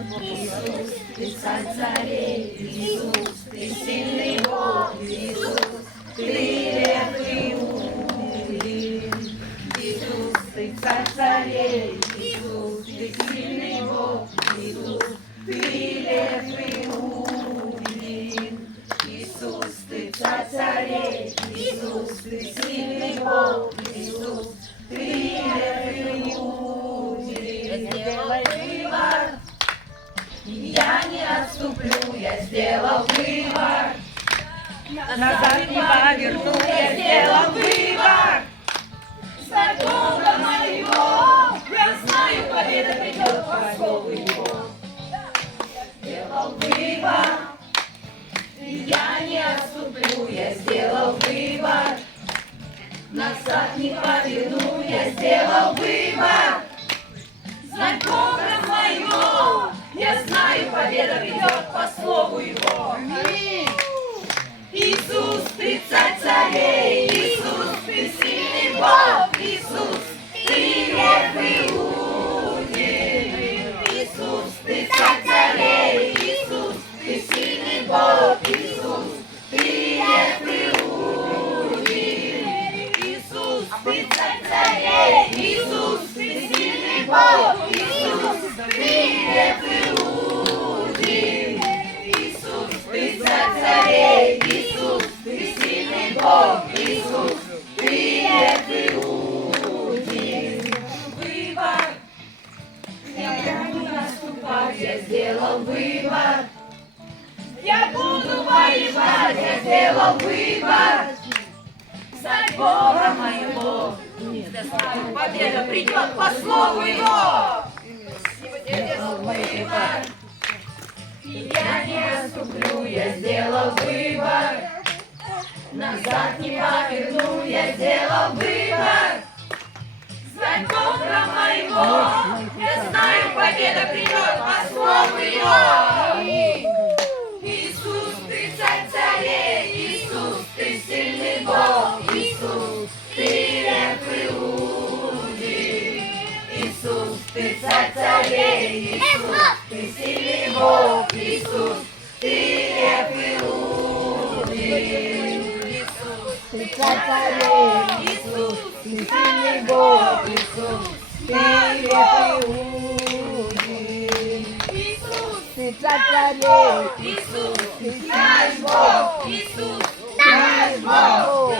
Иисус, ты царь царей, Иисус, ты сильный Бог, Иисус, ты лев Иудин. Иисус, ты царь царей, Иисус, ты сильный Бог, Иисус, ты лев Иудин. Иисус, ты царь царей, Иисус, ты сильный Бог, Иисус, ты лев Иудин. Сделай выбор, я не отступлю, я сделал выбор. Назад не поверну, я сделал выбор. Знай Бога моего, я знаю, победа придет по слову Его. Сделал выбор, я не отступлю, я сделал выбор. Назад не поверну, я сделал выбор. Знай Бога моего, я знаю, победа придет по слову Его. Иисус, ты царь царей, Иисус, ты сильный Бог, Иисус, ты лев Иудин. Иисус, ты царь царей, Иисус, ты сильный Бог, Иисус, ты лев Иудин. Иисус, ты царь царей, Иисус, ты сильный Бог, Иисус, ты лев Иудин. Иисус, ты царь царей, Иисус, ты сильный Бог, Иисус, ты лев Иудин. Выбор, я буду наступать, я сделал выбор. Я буду воевать, я сделал выбор. Знай Бога моего, победа придет по слову Его. Я сделал выбор. Я не отступлю, я сделал выбор. Назад не поверну, я сделал выбор. Знай Бога моего, я знаю, победа придет по слову Его. Иисус, ты царь царей, Иисус, ты сильный Бог, Иисус, ты лев Иудин. Иисус, ты царь царей, Иисус, ты сильный Бог, Иисус, ты лев Иудин. Иисус, ты царь царей, Иисус, ты сильный Бог, Иисус, ты лев Иудин. Иисус, ты царь царей, Иисус, ты наш Бог, Иисус, наш Бог.